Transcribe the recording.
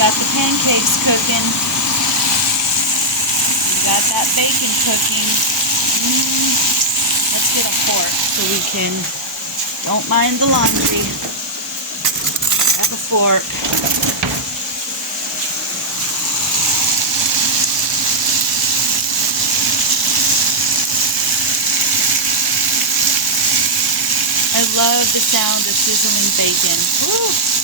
Got the pancakes cooking. We got that bacon cooking. Let's get a fork so we can, don't mind the laundry. Grab a fork. I love the sound of sizzling bacon. Woo!